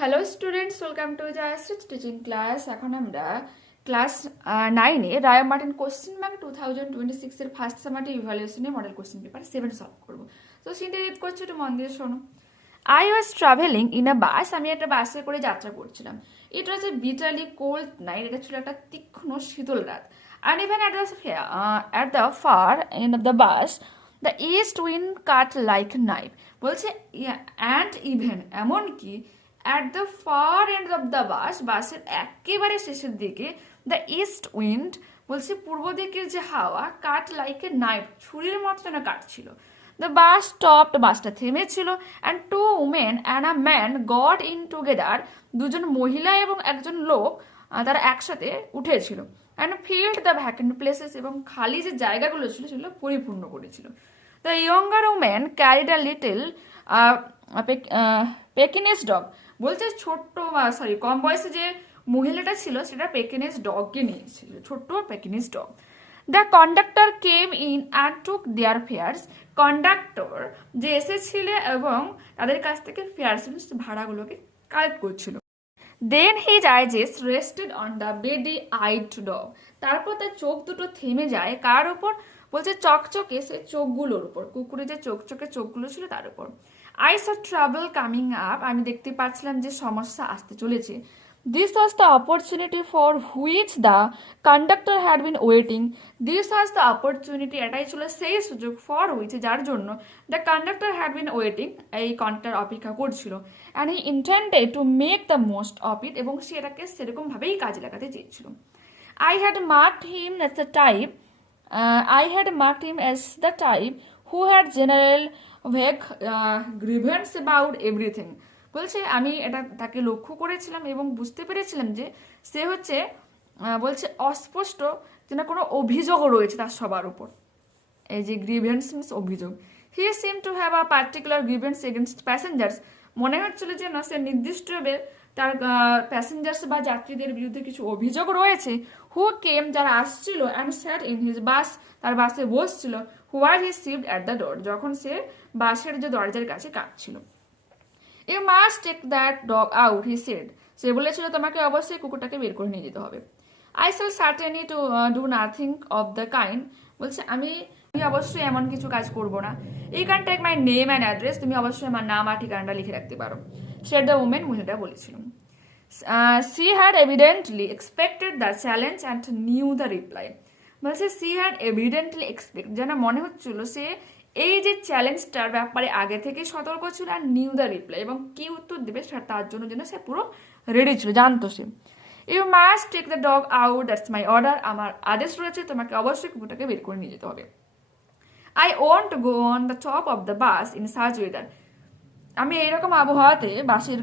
Hello students, welcome to Jayashri teaching class. এখন আমরা class 9-এ রায় মার্টিন কোশ্চেন ব্যাংক 2026-এর ফার্স্ট সামারি ইভ্যালুয়েশনে মডেল কোশ্চেন পেপার 7 সলভ করবো। তো সেটা রিড করছি, একটু মন দিয়ে শোনো। I was travelling in a bus. আমি একটা বাসে করে যাত্রা করছিলাম। It was a bitterly cold night. এটা ছিল একটা তীক্ষ্ণ শীতল রাত। And even at the far end of the bus the east wind cut like knife. বলছে অ্যান্ড ইভেন এমনকি at the far end of the বাসের একেবারে শেষের দিকে দ্য ইস্ট উইন্ড বলছে পূর্ব দিকের যে হাওয়া কাট লাইক এ নাইফ, ছুরির মতো যেন কাটছিল। দ্য বাস স্টপড, বাসটা থেমেছিল। And two women and a man got in together, দুজন মহিলা এবং একজন লোক তারা একসাথে উঠেছিল। And filled the vacant places, এবং খালি যে জায়গাগুলো ছিল সেগুলো পরিপূর্ণ করেছিল। The younger women carried a little Pekinese dog. বলছে কম বয়সে যে মহিলাটা ছিল সেটা পেকিনেস ডগকে নিয়েছিল, ছোট্ট Pekinese dog. The conductor came in and took their fares. Conductor যে এসেছিল এবং তাদের কাছ থেকে ফেয়ার্স ভাড়াগুলোকে কালেক্ট করছিল। দেন হিজ আইজেস রেস্টেড অন দ্য বেডি আইড ডগ। তারপর তার চোখ দুটো থেমে যায় কার উপর? বলছে চকচকে সে চোখগুলোর উপর, কুকুরের যে চোখচকে চোখগুলো ছিল তার উপর। I saw trouble coming up. আমি দেখতে পাচ্ছিলাম যে সমস্যা আসতে চলেছে। This was the opportunity for which the conductor had been waiting. This was the opportunity, এটাই ছিল সেই সুযোগ, ফর হুইচ যার জন্য the conductor had been waiting, এই কন্ডাক্টর অপেক্ষা করছিল। And he intended to make the most of it, এবং সে এটাকে সেরকমভাবেই কাজে লাগাতে চেয়েছিল। I had marked him as the type. I had marked him as the type who had general vague grievance about everything. বলছে আমি এটা তাকে লক্ষ্য করেছিলাম এবং বুঝতে পেরেছিলাম যে সে হচ্ছে বলছে অস্পষ্ট যেন কোনো অভিযোগ রয়েছে তার সবার উপর। এই যে গ্রিভেন্স মিনস অভিযোগ। He seem to have a particular grievance against passengers. মনে হচ্ছিল যে না, সে নির্দিষ্টভাবে তার প্যাসেঞ্জার্স বা যাত্রীদের বিরুদ্ধে কিছু অভিযোগ রয়েছে। হু কেম, যারা আসছিল, অ্যান্ড স্যাট ইন হিজ বাস, তার বাসে বসছিল। হোয়ার হি সিভড অ্যাট দ্য ডোর, যখন সে বাসের যে দরজার কাছে কাঁদছিল। You must take that dog out, he said. সে বলেছিল তোমাকে অবশ্যই কুকুরটাকে বের করে নিয়ে যেতে হবে। I shall certainly to do nothing of the kind. বলছে আমি অবশ্যই এমন কিছু কাজ করব না। You can take my name and address, তুমি অবশ্যই আমার নাম আর ঠিকানাটা লিখে রাখতে পারো। সেড দ্য উমেন, মহিলাটা বলেছিল। She had evidently expected the challenge and new the reply. বলছে সি হ্যাড এভিডেন্টলি এক্সপেক্ট, যেন মনে হচ্ছিল সে এই যে চ্যালেঞ্জটার ব্যাপারে আগে থেকে সতর্ক ছিল। আর নিউ দ্য রিপ্লাই, এবং কি উত্তর দেবে তার জন্য যেন সে পুরো রেডি ছিল, জানতো সে। You must take the dog out, that's my order, আমার আদেশ রয়েছে, তোমাকে অবশ্যই কুকুরটাকে বের করে নিয়ে যেতে হবে। I want to go on the top of the bus in such weather. আমি এইরকম আবহাওয়াতে বাসের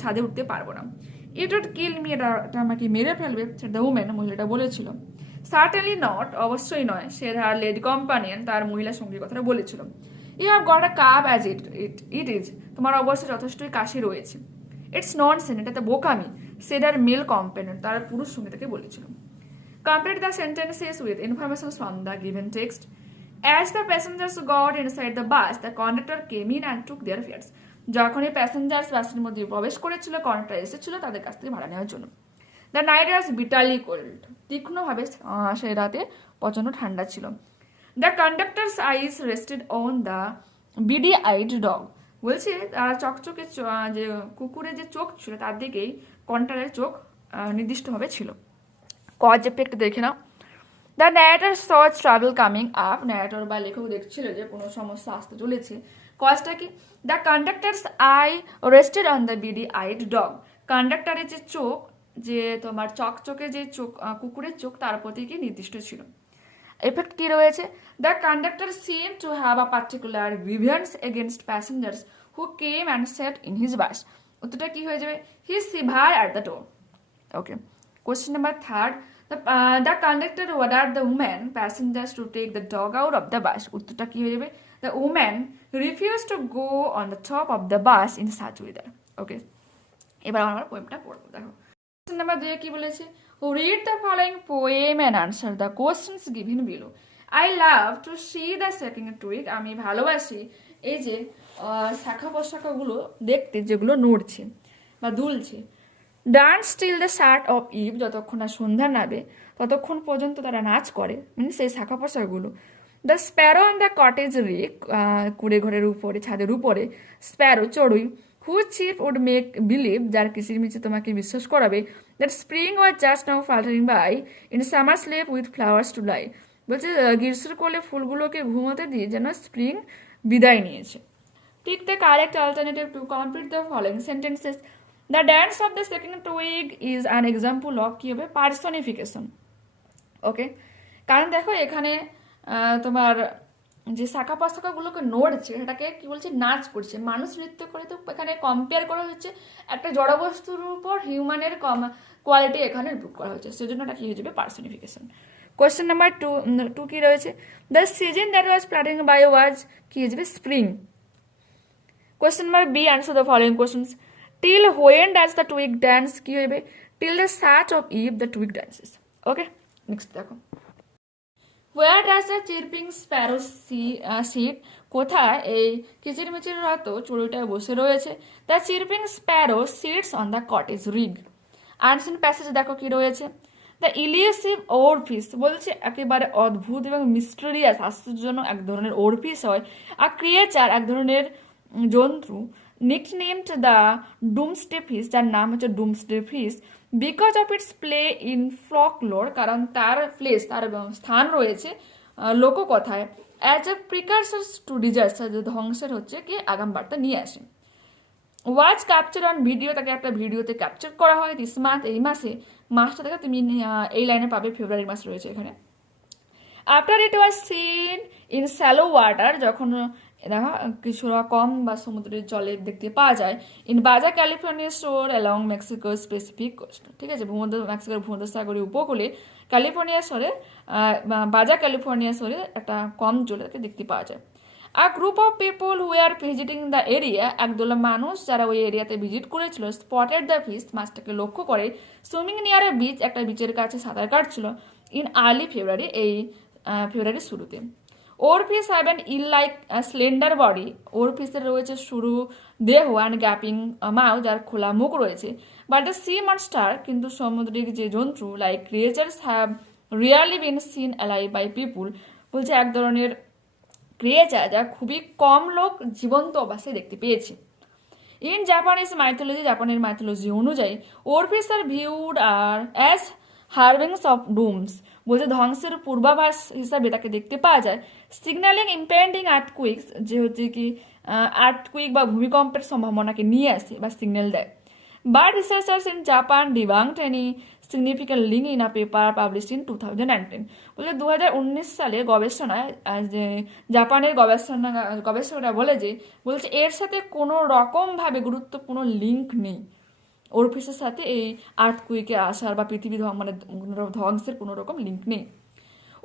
ছাদে উঠতে পারবো না। ইট উড কিল মি, এটা আমাকে মেরে ফেলবে, দ্য উমেন, মহিলাটা বলেছিল। সার্টেনলি নট, অবশ্যই নয়, সে তার লেডি কম্পানিয়ন, তার মহিলা সঙ্গীর কথাটা বলেছিল। You have got a cup as it is, তোমার অবশ্যই যথেষ্টই কাশি রয়েছে। ইটস ননসেন্স, এটা তো বোকামি, সেডার মেল কম্পানিয়ন, তার পুরুষ সঙ্গী তাকে বলেছিল। Complete the sentences with information from the given text. As the passengers got inside the bus, the conductor came in and took their fares. যখন এই প্যাসেঞ্জার্স বাসের মধ্যে প্রবেশ করেছিল, কন্ডাক্টর এসেছিল তাদের কাছ থেকে ভাড়া নেওয়ার জন্য। The night was bitterly cold, তীক্ষ্ণভাবে সেই রাতে প্রচন্ড ঠান্ডা ছিল। The conductor's eyes rested on the beady eyed dog. বলছে তারা চকচকে যে কুকুরের যে চোখ ছিল তার দিকেই কন্ডাক্টরের চোখ নির্দিষ্টভাবে ছিল। কজ এফেক্ট দেখে নাও। The narrator saw travel coming up, narrator বা লেখক দেখছিল যে কোনো সমস্যা আসতে চলেছে। কজটা কি? The conductor's eye rested on the beady eyed dog. কন্ডাক্টরের যে চোখ, যে তোমার চকচকে যে চোখ, কুকুরের চোখ, তার প্রতি কি নির্দিষ্ট ছিল। এফেক্ট কি রয়েছে? The conductor seem to have a particular grievance against passengers who came and set in his bus. উত্তরটা কি হয়ে যাবে? He shiver at the door. Okay, question number 3. The conductor ordered the woman passengers to take the dog out of the bus. উত্তরটা কি হয়ে যাবে? The woman refused to go on the top of the bus in such weather. ওকে, এবার আমরা পোয়েমটা পড়বো। দেখো question number 2 কি বলেছে? Read the following poem and answer the questions given below. I love to see the second twig. আমি ভালোবাসি এই যে শাখা প্রশাখাগুলো দেখতে, যেগুলো নড়ছে। বা দুলছে। Dance till the start of eve, যতক্ষণ না সন্ধ্যা নাবে ততক্ষণ পর্যন্ত তারা নাচ করে, মানে সেই শাখা পোশাকগুলো। The sparrow on the cottage rick, কুড়ে ঘরের উপরে, ছাদের উপরে, স্প্যারো চড়ুই, who chirp would make believe, যার কিচিরমিচি তোমাকে বিশ্বাস করাবে, that spring was just now faltering by in summer lap with flowers to lie, বলছে গ্রীষ্মের কোলে ফুলগুলোকে ঘুমোতে দিয়ে যেন স্প্রিং বিদায় নিয়েছে। Pick the correct alternative to complete the following sentences. The dance of the second twig is an example of কি হবে পার্সনিফিকেশন। ওকে, কারণ দেখো এখানে তোমার যে শাখা প্রশাখাগুলোকে নড়ছে সেটাকে কি বলছে নাচ করছে, মানুষ নৃত্য করে, তো এখানে কম্পেয়ার করা হচ্ছে একটা জড়বস্তুর উপর হিউম্যানের কোয়ালিটি এখানে বুক করা হচ্ছে, সেজন্য এটা কি হয়ে যাবে পার্সনিফিকেশন। কোয়েশ্চেন নাম্বার টু কি রয়েছে, the season that was fluttering by was কি হয়ে যাবে spring. Question number B, answer the following questions. Till when does the twig dance? কি হবে? Till the start of Eve the twig dances. Okay, next দেখো। Where does the chirping sparrow sit? কোথায় এই কিচিরমিচির রাত চড়ুইটায় বসে রয়েছে? The chirping sparrow sits on the cottage rig. Ancient passage দেখো কি রয়েছে। দ্য ইলিউসিভ ওরফিশ, বলছে একেবারে অদ্ভুত এবং মিস্টেরিয়াস আশ্চর্যজনক এক ধরনের ওরফিশ হয়, আর ক্রিয়েচার এক ধরনের জন্তু, নিকনেমড দ্য ডুমসডে ফিশ, যার নাম হচ্ছে doomsday fish, because of its play in folklore, কারণ তার প্লেস, তার স্থান রয়েছে লোককথায়, as a precursors to disaster, যে ধ্বংসের হচ্ছে কি আগাম বার্তা নিয়ে আসে। ওয়াজ ক্যাপচার অন ভিডিও, তাকে একটা ভিডিওতে ক্যাপচার করা হয় দিস মান্থ, এই মাসে, মাসটা দেখো তুমি এই লাইনে পাবে, ফেব্রুয়ারি মাস রয়েছে এখানে। After it was seen in shallow water, যখন দেখা কিছুটা কম বা সমুদ্রের জলে দেখতে পাওয়া যায়, in Baja California shore along Mexico specific coast, ঠিক আছে, মেক্সিকোর ভূমধ্যসাগরীয় উপকূলে ক্যালিফোর্নিয়া শহরে, বাজা ক্যালিফোর্নিয়া শহরে একটা কম জলে দেখতে পাওয়া যায়। A group of people who are visiting the area, একদল মানুষ যারা ওই এরিয়াতে ভিজিট করেছিল, স্পটেড দ্য ফিশ, মাছটাকে লক্ষ্য করে, সুইমিং নিয়ার এ বিচ, একটা বিচের কাছে সাঁতার কাটছিল, ইন আর্লি ফেব্রুয়ারি, এই ফেব্রুয়ারির শুরুতে। Oarfish have an eel like slender body, ওরফিশের রয়েছে সরু দেহ, অ্যান্ড গ্যাপিং মাউথ, যার খোলা মুখ রয়েছে, বাট দ্য সি মনস্টার, কিন্তু সামুদ্রিক যে জন্তু, like creatures have rarely been seen alive by people, বলছে এক ধরনের ক্রিয়েচার যা খুবই কম লোক জীবন্ত অবস্থায় দেখতে পেয়েছে। ইন জাপানিজ মাইথোলজি, জাপানের মাইথোলজি অনুযায়ী oarfish are viewed are as harbingers of dooms, বলছে ধ্বংসের পূর্বাভাস হিসাবে তাকে দেখতে পাওয়া যায়, সিগন্যালিং ইম্পেন্ডিং আর্থকুইকস, যে হচ্ছে কি আর্থকুইক বা ভূমিকম্পের সম্ভাবনাকে নিয়ে আসে বা সিগন্যাল দেয়। But researchers in Japan debunked any significant link in a paper published in 2019, বলে 2019 সালে গবেষণায় যে জাপানের গবেষকরা বলছে এর সাথে কোনো রকমভাবে গুরুত্বপূর্ণ লিঙ্ক নেই, ওরফিশের সাথে এই আর্থকুইকে আসার বা পৃথিবী মানে ধ্বংসের কোনো রকম লিঙ্ক নেই।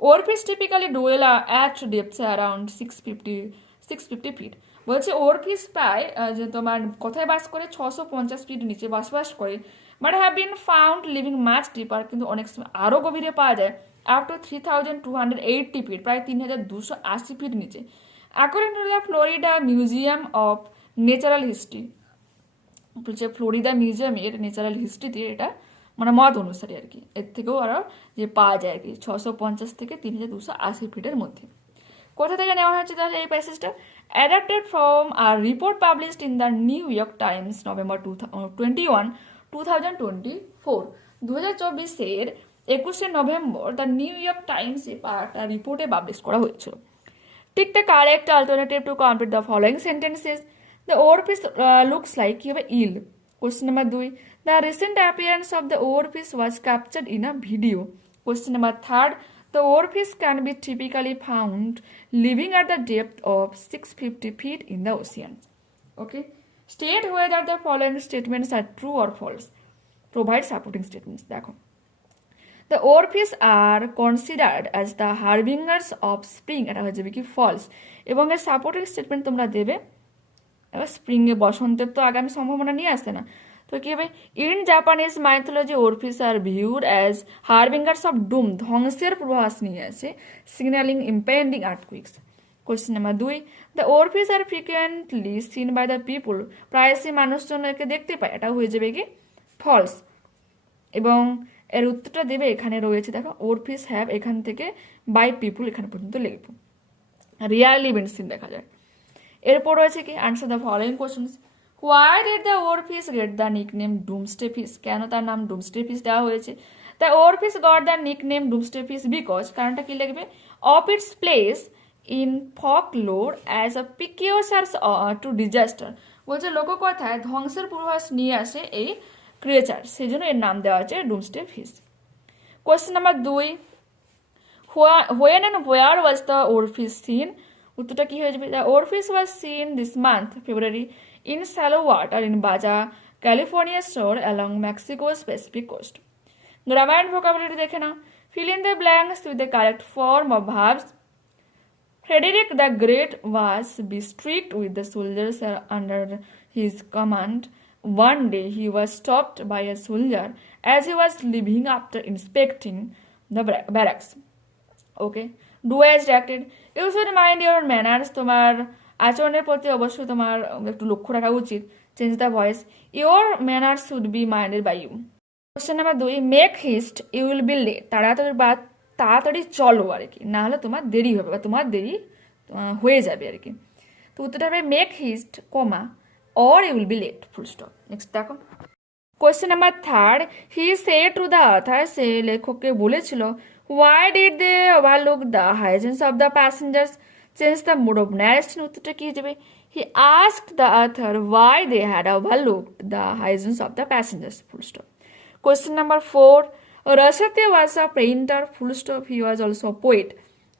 Oarfish typically dwell at depth around 650 feet, বলছে ওরফিশ প্রায় যে তোমার কোথায় বাস করে 650 ফিট নিচে বসবাস করে, but have been found living much deeper, কিন্তু অনেক সময় আরও গভীরে পাওয়া যায়, আপ টু 3280 ফিট, প্রায় 3280 ফিট নিচে, according to the Florida museum of natural history, বলছে ফ্লোরিডা মিউজিয়ামের ন্যাচারাল হিস্ট্রিতে এটা মানে মত অনুসারে আর কি, এর থেকেও আরও যে পাওয়া যায় আর কি 650 থেকে 3280 ফিটের মধ্যে। কোথা থেকে নেওয়া হয়েছে তাহলে এই প্যাসেজটা? Adapted from a report published in the New York Times November 21, 2024, 2024-এর 21শে নভেম্বর দ্য নিউ ইয়র্ক টাইমসে একটা রিপোর্টে পাবলিশ করা হয়েছিল। Tick the correct alternative to complete the following sentences. The oarfish looks like কি হবে eel. Question number 2, the recent appearance of the oarfish was captured in a video. Question number 3, the oarfish can be typically found living at the depth of 650 feet in the ocean. Okay, state whether the following statements are true or false. Provide supporting statements. দেখো, the oarfish are considered as the harbingers of spring, এটা হয়ে যাবে কি false, এবং এর supporting statement তোমরা দেবে। এবার স্প্রিংয়ে বসন্তের তো আগামী সম্ভাবনা নিয়ে আসে না, তো কি হবে? In Japanese mythology oarfish are viewed as harbingers of doom, ধ্বংসের পূর্বাভাস নিয়ে আসে, signalling impending earthquakes. Question number 2, the oarfish are frequently seen by the people, প্রায়শই মানুষজন একে দেখতে পায়, এটা হয়ে যাবে কি ফলস। এবং এর উত্তরটা দেবে এখানে রয়েছে, দেখো ওরফিশ হ্যাভ এখান থেকে বাই পিপুল এখানে পর্যন্ত লিখবো, রিয়ারলি বিন সিন দেখা যায়। এরপর রয়েছে কি answer the following questions. Why did the oarfish get the nickname doomsday fish, কেন তার নাম ডুমসডে ফিশ দেওয়া হয়েছে? The oarfish got the nickname doomsday fish because, কারণটা কি লিখবে, of its place in folklore as a precursors to disaster, বলছে লোককথায় ধ্বংসের পূর্বাভাস নিয়ে আসে এই ক্রিয়েচার, সেই জন্য এর নাম দেওয়া হচ্ছে doomsday fish. Question number 2, when and where was the oarfish seen, উত্তরটা কি হয়ে যাবে, the oarfish was seen this month February in shallow water in Baja California shore along Mexico's Pacific coast. Grammar and vocabulary দেখে নাও। Fill in the blanks with the correct form of verbs. Frederick the Great was strict with the soldiers under his command. One day he was stopped by a soldier as he was leaving after inspecting the barracks. Okay. Do as directed. You should mind your manners. তোমার আচরণের প্রতি অবশ্যই তোমার একটু লক্ষ্য রাখা উচিত। Change the voice. Your manners should be minded by you. Question number 2. Make haste. You will be late. তাড়াতাড়ি চলো আর কি, না হলে তোমার দেরি হবে বা তোমার দেরি হয়ে যাবে আর কি। তো উত্তরটা হবে make haste comma or you will be late full stop. Next দেখো question number 3, he said to the author, সে লেখককে বলেছিল, why did they overlook the hygienes of the passengers, change the mode of narration, উত্তরটা কি যাবে, he asked the author why they had overlooked the hygienes of the passengers full stop. Question number 4, Rashati was a painter, full stop, he was also a poet.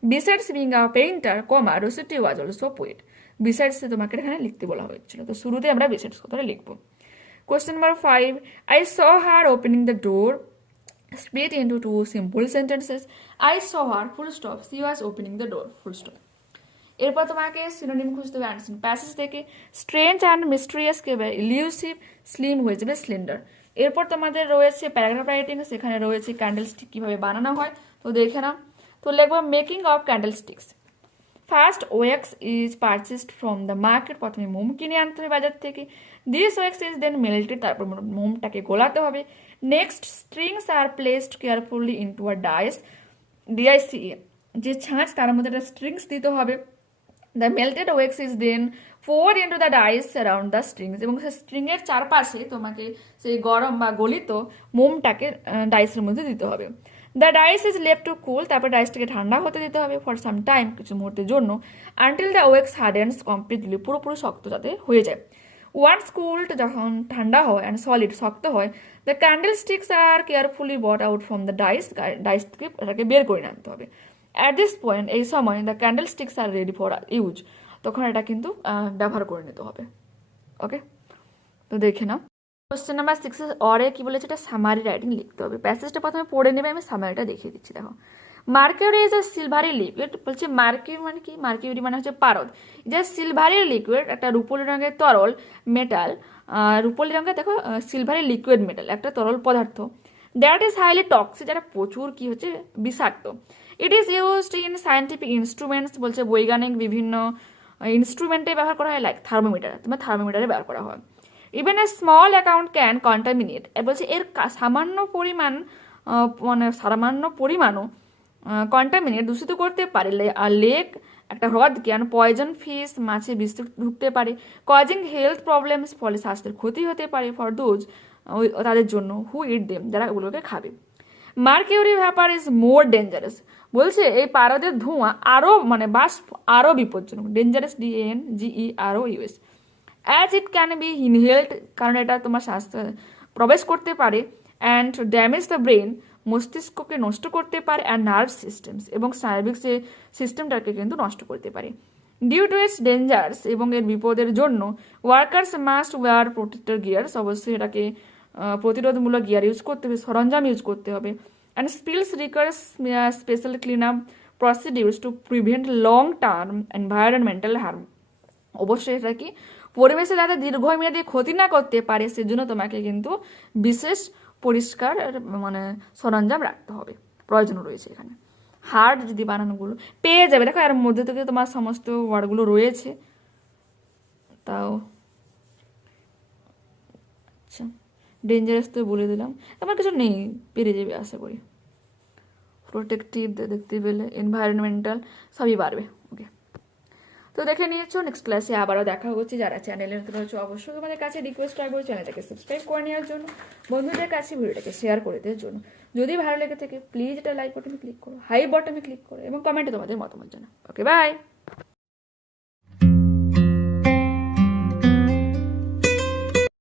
Besides being a painter, comma, Rashati was also a poet. Besides তোমাকে এখানে লিখতে বলা হয়েছিল, তো শুরুতে আমরা besides কথাটা লিখবো। Question number 5, I saw her opening the door, split into 2 simple sentences. I saw her, full stop, she was opening the door, full stop. এরপর তোমাকে সিনোনিম খুঁজতে হবে অ্যান্সার প্যাসেজ থেকে। Strange and mysterious K illusive, slim হয়ে যাবে slender. এরপর তোমাদের রয়েছে প্যারাগ্রাফ রাইটিং, সেখানে রয়েছে ক্যান্ডেল স্টিক কীভাবে বানানো হয়, তো দেখে নাও। তো লিখবো making of candle sticks. First wax is purchased from the market, প্রথমে মোম কিনে আনতে হবে বাজার থেকে। This wax is then melted, তারপর মোমটাকে গোলাতে হবে। Next strings are placed carefully into a dice, D I C A, যে ছাঁচ তার মধ্যে একটা স্ট্রিংস দিতে হবে। The melted wax is then poured into the dice around the strings, এবং সেই স্ট্রিংয়ের চারপাশে তোমাকে সেই গরম বা গলিত মোমটাকে ডাইসের মধ্যে দিতে হবে। The dice is left to cool, তারপর ডাইসটাকে ঠান্ডা হতে দিতে হবে ফর সাম টাইম, কিছু মুহূর্তের জন্য, আনটিল দ্য ওয়েক্স হার্ডেন্স কমপ্লিটলি, পুরোপুরি শক্ত যাতে হয়ে যায়। ওয়ান্স কুলড, যখন ঠান্ডা হয় অ্যান্ড সলিড শক্ত হয়, the candle sticks are carefully bought out from the dice, dice থেকে এটাকে বের করে আনতে হবে। অ্যাট দিস পয়েন্ট, এই সময় the candle sticks are ready for use, তখন এটা কিন্তু ব্যবহার করে নিতে হবে। ওকে, তো দেখে নাও। কোশ্চেন নাম্বার 6 অরে কি বলেছে, এটা সামারি রাইটিং লিখতে হবে। প্যাসেজটা প্রথমে পড়ে নেবে, আমি সামারিটা দেখিয়ে দিচ্ছি। দেখো, mercury is a silvery liquid, বলছে মার্কিউরি মানে কি, মার্কিউরি মানে হচ্ছে পারদ। যে সিলভারি লিকুইড, একটা রূপলি রঙের তরল মেটাল, রূপলি রঙের দেখো সিলভারি লিকুইড মেটাল, একটা তরল পদার্থ। দ্যাট ইজ হাইলি টক্সিক, যেটা প্রচুর কি হচ্ছে বিষাক্ত। It is used in scientific instruments, বলছে বৈজ্ঞানিক বিভিন্ন ইনস্ট্রুমেন্টে ব্যবহার করা হয়, লাইক থার্মোমিটার, তোমার থার্মোমিটারে ব্যবহার করা হয়। Even a small account can contaminate, বলছে এর সামান্য পরিমাণও কন্টামিনেট দূষিত করতে পারে। আর লেক, একটা হ্রদ জ্ঞান পয়জন ফিশ, মাছে বিষ ঢুকতে পারে। কজিং হেলথ প্রবলেমস, ফলে স্বাস্থ্যের ক্ষতি হতে পারে ফর দোজ, তাদের জন্য, হু ইট দেম, যারা ওগুলোকে খাবে। Mercury vapour is more dangerous, বলছে এই পারদের ধোঁয়া আরও বাষ্প আরও বিপজ্জনক। Dangerous, DANGEROUS, as it can be inhaled, কারণ এটা তোমার স্বাস্থ্য প্রবেশ করতে পারে। অ্যান্ড ড্যামেজ দ্য ব্রেন, মস্তিষ্ককে নষ্ট করতে পারে। অ্যান্ড নার্ভ সিস্টেমস, এবং স্নায়বিক সিস্টেমটাকে কিন্তু নষ্ট করতে পারে। ডিউ টু ইটস ডেঞ্জার্স, এবং এর বিপদের জন্য workers must war protector gears, অবশ্যই এটাকে প্রতিরোধমূলক গিয়ার ইউজ করতে হবে, সরঞ্জাম ইউজ করতে হবে। And spills requires special clean up procedures to prevent long term environmental harm, অবশ্যই এটা কি পরিবেশে যাতে দীর্ঘমেয়াদী ক্ষতি না করতে পারে, সেজন্য তোমাকে কিন্তু বিশেষ পরিষ্কার সরঞ্জাম রাখতে হবে, প্রয়োজন রয়েছে এখানে। হার্ড যদি বানানোগুলো পেয়ে যাবে। দেখো এর মধ্যে থেকে তোমার সমস্ত ওয়ার্ডগুলো রয়েছে, তাও আচ্ছা ডেঞ্জারাস তো বলে দিলাম, আমার কিছু নেই, পেরে যাবে আশা করি। প্রোটেক্টিভ দেখতে পেলে, এনভায়রনমেন্টাল সবই পারবে। ওকে, তো দেখে নিয়েছো। নেক্সট ক্লাসে আবারও দেখা হচ্ছে। যারা চ্যানেলে নতুন হচ্ছে অবশ্যই তোমাদের কাছে রিকোয়েস্ট রাখবো চ্যানেলটাকে সাবস্ক্রাইব করে নেওয়ার জন্য, বন্ধুদের কাছে ভিডিওটাকে শেয়ার করে দেওয়ার জন্য। যদি ভালো লেগে থাকে প্লিজ এটা লাইক বাটনে ক্লিক করো, হাই বাটনে ক্লিক করো এবং কমেন্টে তোমাদের মতামত জানাও। Okay bye.